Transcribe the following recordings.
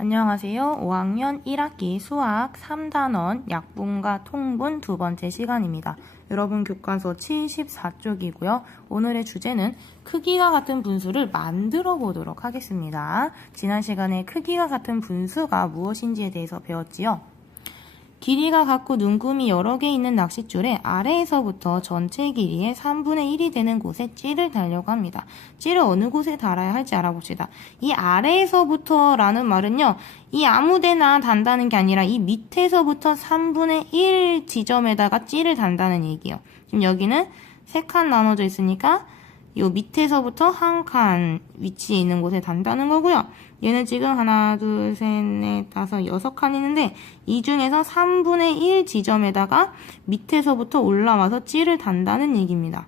안녕하세요. 5학년 1학기 수학 3단원 약분과 통분 두 번째 시간입니다. 여러분 교과서 74쪽이고요. 오늘의 주제는 크기가 같은 분수를 만들어 보도록 하겠습니다. 지난 시간에 크기가 같은 분수가 무엇인지에 대해서 배웠지요. 길이가 같고 눈금이 여러 개 있는 낚싯줄에 아래에서부터 전체 길이의 3분의 1이 되는 곳에 찌를 달려고 합니다. 찌를 어느 곳에 달아야 할지 알아봅시다. 이 아래에서부터 라는 말은요, 이 아무데나 단다는 게 아니라 이 밑에서부터 3분의 1 지점에다가 찌를 단다는 얘기예요. 지금 여기는 3칸 나눠져 있으니까 요 밑에서부터 한 칸 위치에 있는 곳에 단다는 거고요. 얘는 지금 하나, 둘, 셋, 넷, 다섯, 6칸 있는데 이 중에서 3분의 1 지점에다가 밑에서부터 올라와서 찌를 단다는 얘기입니다.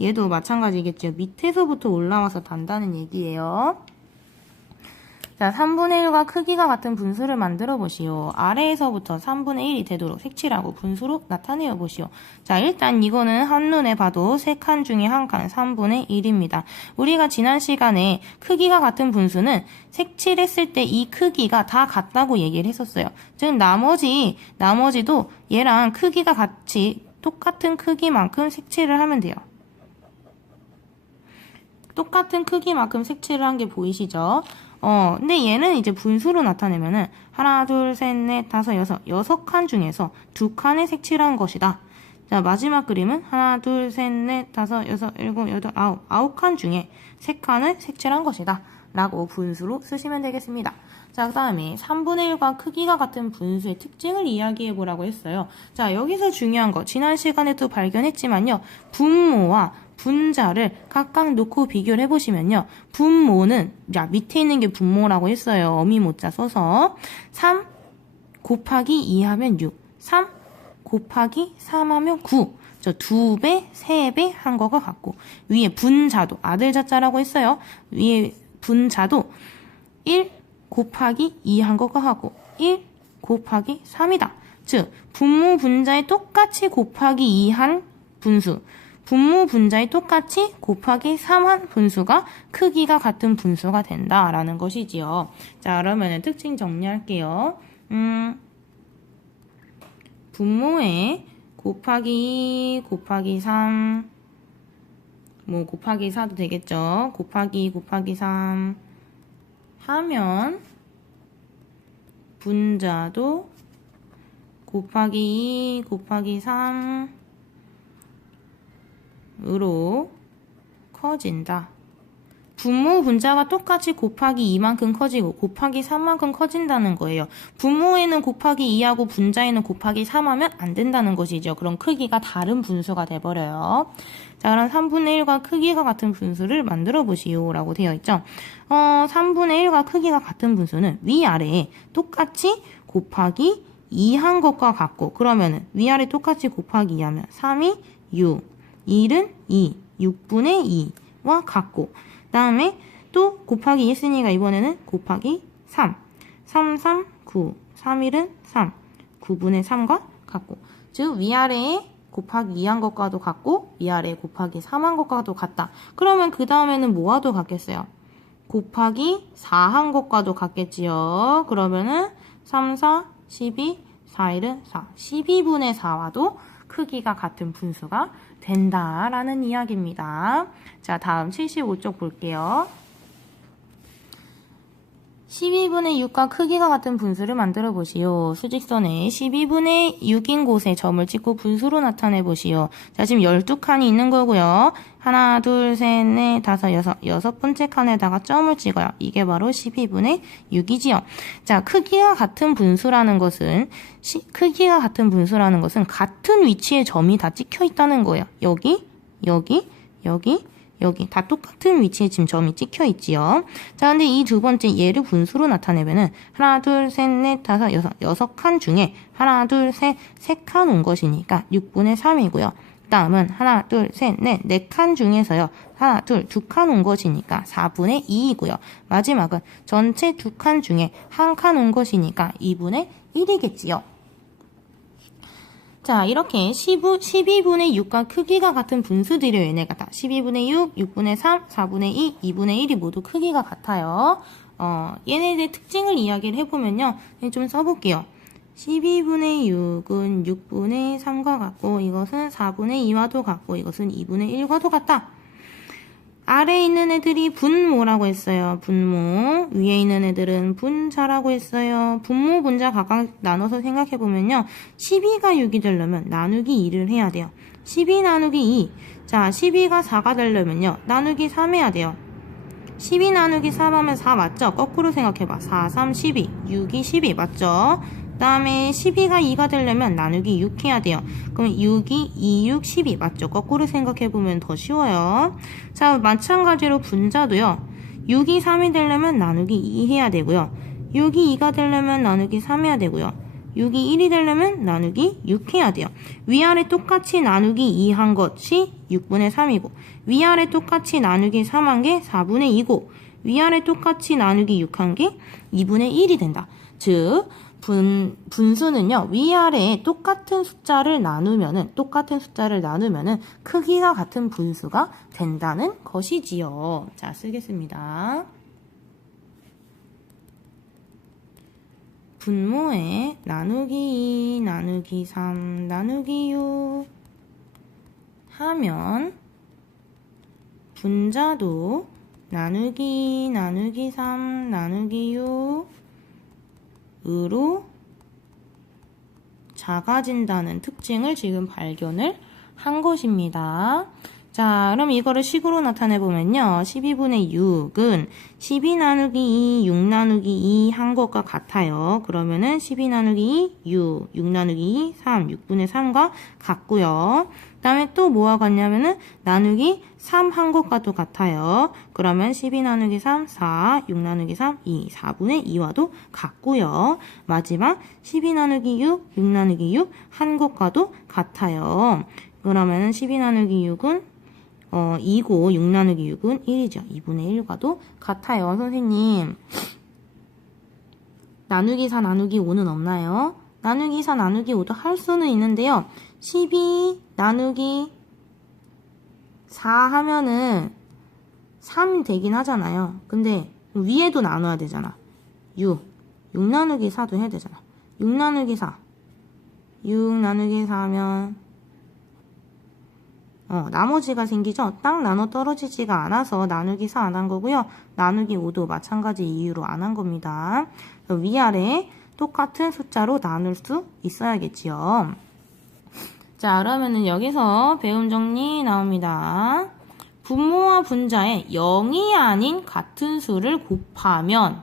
얘도 마찬가지겠죠. 밑에서부터 올라와서 단다는 얘기예요. 자, 3분의 1과 크기가 같은 분수를 만들어 보시오. 아래에서부터 3분의 1이 되도록 색칠하고 분수로 나타내어 보시오. 자, 일단 이거는 한눈에 봐도 3칸 중에 한 칸 3분의 1입니다. 우리가 지난 시간에 크기가 같은 분수는 색칠했을 때 이 크기가 다 같다고 얘기를 했었어요. 즉 나머지도 얘랑 크기가 같이 똑같은 크기만큼 색칠을 하면 돼요. 똑같은 크기만큼 색칠을 한 게 보이시죠? 근데 얘는 이제 분수로 나타내면은 하나, 둘, 셋, 넷, 다섯, 여섯 칸 중에서 2칸에 색칠한 것이다. 자, 마지막 그림은 하나, 둘, 셋, 넷, 다섯, 여섯, 일곱, 여덟, 아홉 칸 중에 3칸을 색칠한 것이다. 라고 분수로 쓰시면 되겠습니다. 자, 그 다음에 3분의 1과 크기가 같은 분수의 특징을 이야기해 보라고 했어요. 자, 여기서 중요한 거, 지난 시간에도 발견했지만요. 분모와 분자를 각각 놓고 비교를 해보시면요. 분모는, 자, 밑에 있는 게 분모라고 했어요. 어미모자 써서. 3 곱하기 2 하면 6. 3 곱하기 3 하면 9. 저 2배, 3배 한 거가 같고. 위에 분자도, 아들 자자라고 했어요. 위에 분자도 1 곱하기 2 한 거가 하고 1 곱하기 3이다. 즉, 분모 분자에 똑같이 곱하기 2 한 분수. 분모 분자에 똑같이 곱하기 3한 분수가 크기가 같은 분수가 된다라는 것이지요. 자, 그러면 특징 정리할게요. 분모에 곱하기 2, 곱하기 3, 곱하기 4도 되겠죠. 곱하기 2, 곱하기 3 하면 분자도 곱하기 2, 곱하기 3 으로 커진다. 분모 분자가 똑같이 곱하기 2만큼 커지고 곱하기 3만큼 커진다는 거예요. 분모에는 곱하기 2하고 분자에는 곱하기 3하면 안 된다는 것이죠. 그럼 크기가 다른 분수가 돼버려요. 자, 그럼 3분의 1과 크기가 같은 분수를 만들어 보시오 라고 되어 있죠. 3분의 1과 크기가 같은 분수는 위아래에 똑같이 곱하기 2 한 것과 같고, 그러면은 위아래 똑같이 곱하기 2 하면 3이 6, 1은 2, 6분의 2와 같고, 다음에 또 곱하기 2 했으니까 이번에는 곱하기 3, 3, 3, 9, 3, 1은 3, 9분의 3과 같고, 즉 위아래에 곱하기 2 한 것과도 같고 위아래에 곱하기 3 한 것과도 같다. 그러면 그 다음에는 뭐와도 같겠어요? 곱하기 4 한 것과도 같겠지요. 그러면은 3, 4, 12, 4, 1은 4, 12분의 4와도 크기가 같은 분수가 된다라는 이야기입니다. 자, 다음 75쪽 볼게요. 12분의 6과 크기가 같은 분수를 만들어 보시오. 수직선에 12분의 6인 곳에 점을 찍고 분수로 나타내 보시오. 자, 지금 12칸이 있는 거고요. 하나, 둘, 셋, 넷, 다섯, 여섯 번째 칸에다가 점을 찍어요. 이게 바로 12분의 6이지요. 자, 크기가 같은 분수라는 것은 같은 위치에 점이 다 찍혀 있다는 거예요. 여기 다 똑같은 위치에 지금 점이 찍혀 있지요. 자, 근데 이 두 번째 얘를 분수로 나타내면은 하나, 둘, 셋, 넷, 다섯, 여섯 칸 중에 하나, 둘, 셋, 3칸 온 것이니까 6분의 3이고요. 다음은 하나, 둘, 셋, 넷, 4칸 중에서요. 하나, 둘, 2칸 온 것이니까 4분의 2이고요. 마지막은 전체 2칸 중에 1칸 온 것이니까 2분의 1이겠지요. 자, 이렇게 12분의 6과 크기가 같은 분수들이에요. 얘네가 다 12분의 6, 6분의 3, 4분의 2, 2분의 1이 모두 크기가 같아요. 얘네들의 특징을 이야기를 해보면요. 좀 써볼게요. 12분의 6은 6분의 3과 같고 이것은 4분의 2와도 같고 이것은 2분의 1과도 같다. 아래에 있는 애들이 분모라고 했어요. 분모. 위에 있는 애들은 분자라고 했어요. 분모, 분자 각각 나눠서 생각해보면요. 12가 6이 되려면 나누기 2를 해야 돼요. 12 나누기 2. 자, 12가 4가 되려면요. 나누기 3 해야 돼요. 12 나누기 3 하면 4 맞죠? 거꾸로 생각해봐. 4, 3, 12. 6이 12 맞죠? 그 다음에 12가 2가 되려면 나누기 6 해야 돼요. 그럼 6이 2, 6, 12 맞죠? 거꾸로 생각해보면 더 쉬워요. 자, 마찬가지로 분자도요. 6이 3이 되려면 나누기 2 해야 되고요. 6이 2가 되려면 나누기 3 해야 되고요. 6이 1이 되려면 나누기 6 해야 돼요. 위아래 똑같이 나누기 2 한 것이 6분의 3이고 위아래 똑같이 나누기 3 한 게 4분의 2고 위아래 똑같이 나누기 6 한 게 2분의 1이 된다. 즉 분수는요, 위아래에 똑같은 숫자를 나누면은 크기가 같은 분수가 된다는 것이지요. 자, 쓰겠습니다. 분모에 나누기 2, 나누기 3, 나누기 6 하면 분자도 나누기 2, 나누기 3, 나누기 6 으로 작아진다는 특징을 지금 발견을 한 것입니다. 자, 그럼 이거를 식으로 나타내보면요. 12분의 6은 12 나누기 2, 6 나누기 2 한 것과 같아요. 그러면은 12 나누기 2, 6, 6 나누기 2, 3, 6분의 3과 같고요. 그 다음에 또 뭐와 같냐면은 나누기 3 한 것과도 같아요. 그러면 12 나누기 3, 4, 6 나누기 3, 2, 4분의 2와도 같고요. 마지막 12 나누기 6, 6 나누기 6 한 것과도 같아요. 그러면은 12 나누기 6은 2고 6 나누기 6은 1이죠. 2분의 1과도 같아요. 선생님, 나누기 4 나누기 5는 없나요? 나누기 4 나누기 5도 할 수는 있는데요. 12 나누기 4 하면은 3 되긴 하잖아요. 근데 위에도 나눠야 되잖아. 6 나누기 4도 해야 되잖아. 6 나누기 4 6 나누기 4 하면 나머지가 생기죠? 딱 나눠 떨어지지가 않아서 나누기 4 안 한 거고요. 나누기 5도 마찬가지 이유로 안 한 겁니다. 위아래 똑같은 숫자로 나눌 수 있어야겠지요. 자, 그러면은 여기서 배움 정리 나옵니다. 분모와 분자에 0이 아닌 같은 수를 곱하면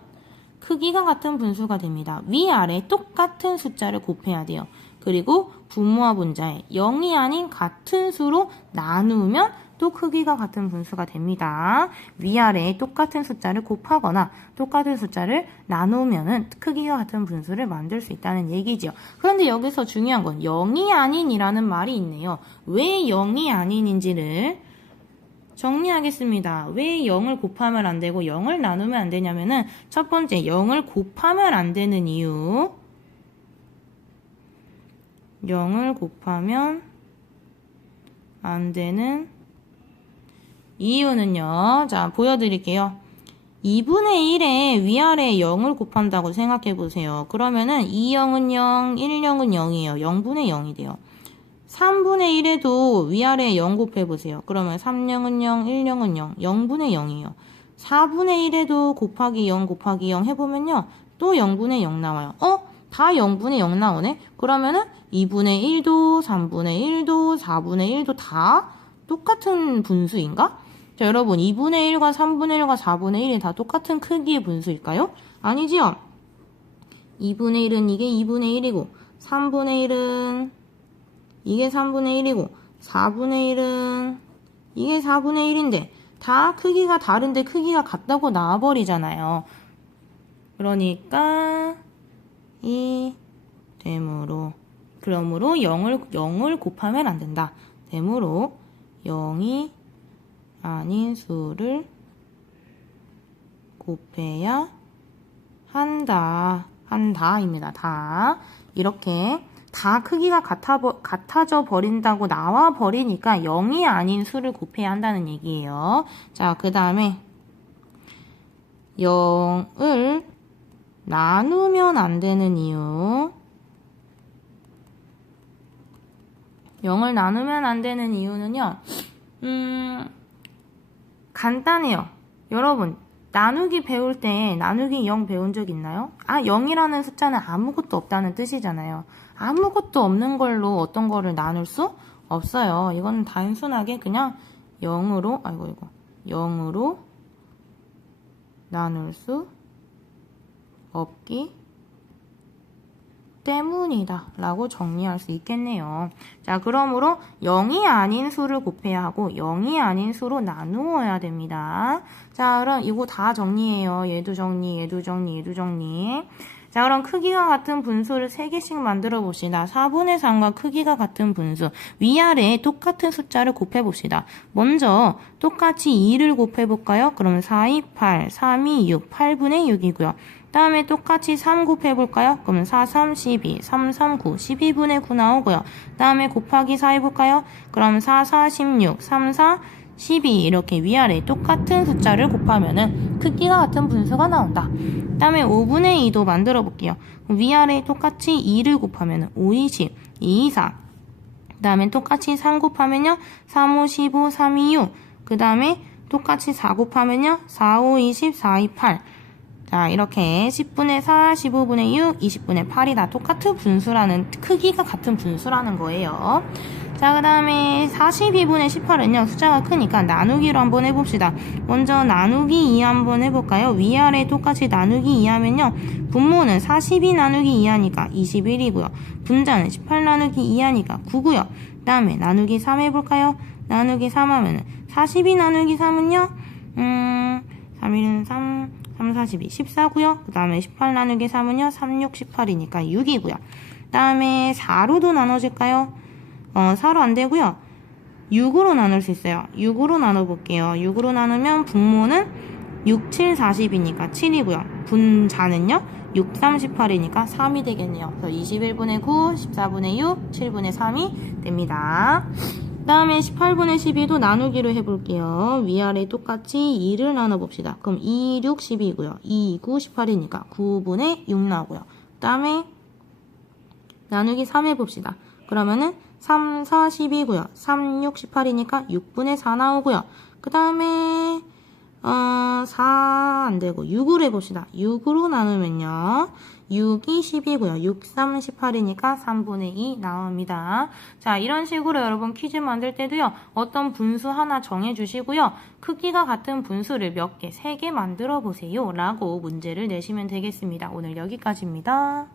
크기가 같은 분수가 됩니다. 위아래 똑같은 숫자를 곱해야 돼요. 그리고 분모와 분자에 0이 아닌 같은 수로 나누면 또 크기가 같은 분수가 됩니다. 위아래에 똑같은 숫자를 곱하거나 똑같은 숫자를 나누면은 크기가 같은 분수를 만들 수 있다는 얘기죠. 그런데 여기서 중요한 건 0이 아닌이라는 말이 있네요. 왜 0이 아닌인지를 정리하겠습니다. 왜 0을 곱하면 안 되고 0을 나누면 안 되냐면은 첫 번째 0을 곱하면 안 되는 이유, 0을 곱하면 안 되는 이유는요. 자, 보여드릴게요. 2분의 1에 위아래에 0을 곱한다고 생각해 보세요. 그러면은 2영은 0, 1영은 0이에요. 0분의 0이 돼요. 3분의 1에도 위아래에 0 곱해 보세요. 그러면 3영은 0, 1영은 0, 0분의 0이에요. 4분의 1에도 곱하기 0 곱하기 0 해보면요. 또 0분의 0 나와요. 다 0분의 0 나오네? 그러면은 2분의 1도, 3분의 1도, 4분의 1도 다 똑같은 분수인가? 자, 여러분, 2분의 1과 3분의 1과 4분의 1이 다 똑같은 크기의 분수일까요? 아니지요? 2분의 1은 이게 2분의 1이고, 3분의 1은 이게 3분의 1이고, 4분의 1은 이게 4분의 1인데, 다 크기가 다른데 크기가 같다고 나와버리잖아요. 그러니까, 그러므로 0을 곱하면 안 된다. 되므로 0이 아닌 수를 곱해야 한다입니다. 다 이렇게 다 크기가 같아져 버린다고 나와 버리니까 0이 아닌 수를 곱해야 한다는 얘기예요. 자, 그 다음에 0을 나누면 안 되는 이유. 0을 나누면 안 되는 이유는요. 간단해요. 여러분, 나누기 배울 때 나누기 0 배운 적 있나요? 0이라는 숫자는 아무것도 없다는 뜻이잖아요. 아무것도 없는 걸로 어떤 거를 나눌 수 없어요. 이건 단순하게 그냥 0으로, 0으로 나눌 수 없기 때문이다 라고 정리할 수 있겠네요. 자, 그러므로 0이 아닌 수를 곱해야 하고 0이 아닌 수로 나누어야 됩니다. 자, 그럼 이거 다 정리해요. 얘도 정리, 얘도 정리, 얘도 정리. 자, 그럼 크기가 같은 분수를 3개씩 만들어 봅시다. 4분의 3과 크기가 같은 분수. 위아래에 똑같은 숫자를 곱해봅시다. 먼저 똑같이 2를 곱해볼까요? 그러면 4, 2, 8, 3, 2, 6, 8분의 6이고요. 다음에 똑같이 3 곱해볼까요? 그러면 4, 3, 12, 3, 3, 9, 12분의 9 나오고요. 다음에 곱하기 4 해볼까요? 그럼 4, 4, 16, 3, 4, 12 이렇게 위아래 똑같은 숫자를 곱하면은 크기가 같은 분수가 나온다. 다음에 5분의 2도 만들어 볼게요. 위아래 똑같이 2를 곱하면은 5, 20, 2, 4. 그 다음에 똑같이 3 곱하면요. 3, 5, 15, 3, 2, 6. 그 다음에 똑같이 4 곱하면요. 4, 5, 20, 4, 2, 8. 자, 이렇게 10분의 4, 15분의 6, 20분의 8이 다 똑같은 분수라는, 크기가 같은 분수라는 거예요. 자, 그 다음에 42분의 18은요, 숫자가 크니까 나누기로 한번 해봅시다. 먼저 나누기 2 한번 해볼까요? 위아래 똑같이 나누기 2 하면요, 분모는 42 나누기 2 하니까 21이고요. 분자는 18 나누기 2 하니까 9고요. 그 다음에 나누기 3 해볼까요? 나누기 3 하면은 42 나누기 3은요, 3일은 3, 3, 42, 14고요. 그 다음에 18 나누기 3은요, 3, 6, 18이니까 6이고요. 그 다음에 4로도 나눠질까요? 4로 안 되고요. 6으로 나눌 수 있어요. 6으로 나눠볼게요. 6으로 나누면 분모는 6, 7, 40이니까 7이고요. 분자는요, 6, 3, 18이니까 3이 되겠네요. 그래서 21분의 9, 14분의 6, 7분의 3이 됩니다. 그 다음에 18분의 12도 나누기로 해볼게요. 위아래 똑같이 2를 나눠봅시다. 그럼 2, 6, 12고요. 2, 9, 18이니까 9분의 6 나오고요. 그 다음에 나누기 3 해봅시다. 그러면은 3, 4, 12고요. 3, 6, 18이니까 6분의 4 나오고요. 그 다음에 4 안되고 6으로 해봅시다. 6으로 나누면요, 6이 10이고요. 6, 3, 18이니까 3분의 2 나옵니다. 자, 이런 식으로 여러분 퀴즈 만들 때도요, 어떤 분수 하나 정해주시고요, 크기가 같은 분수를 몇 개, 3개 만들어 보세요 라고 문제를 내시면 되겠습니다. 오늘 여기까지입니다.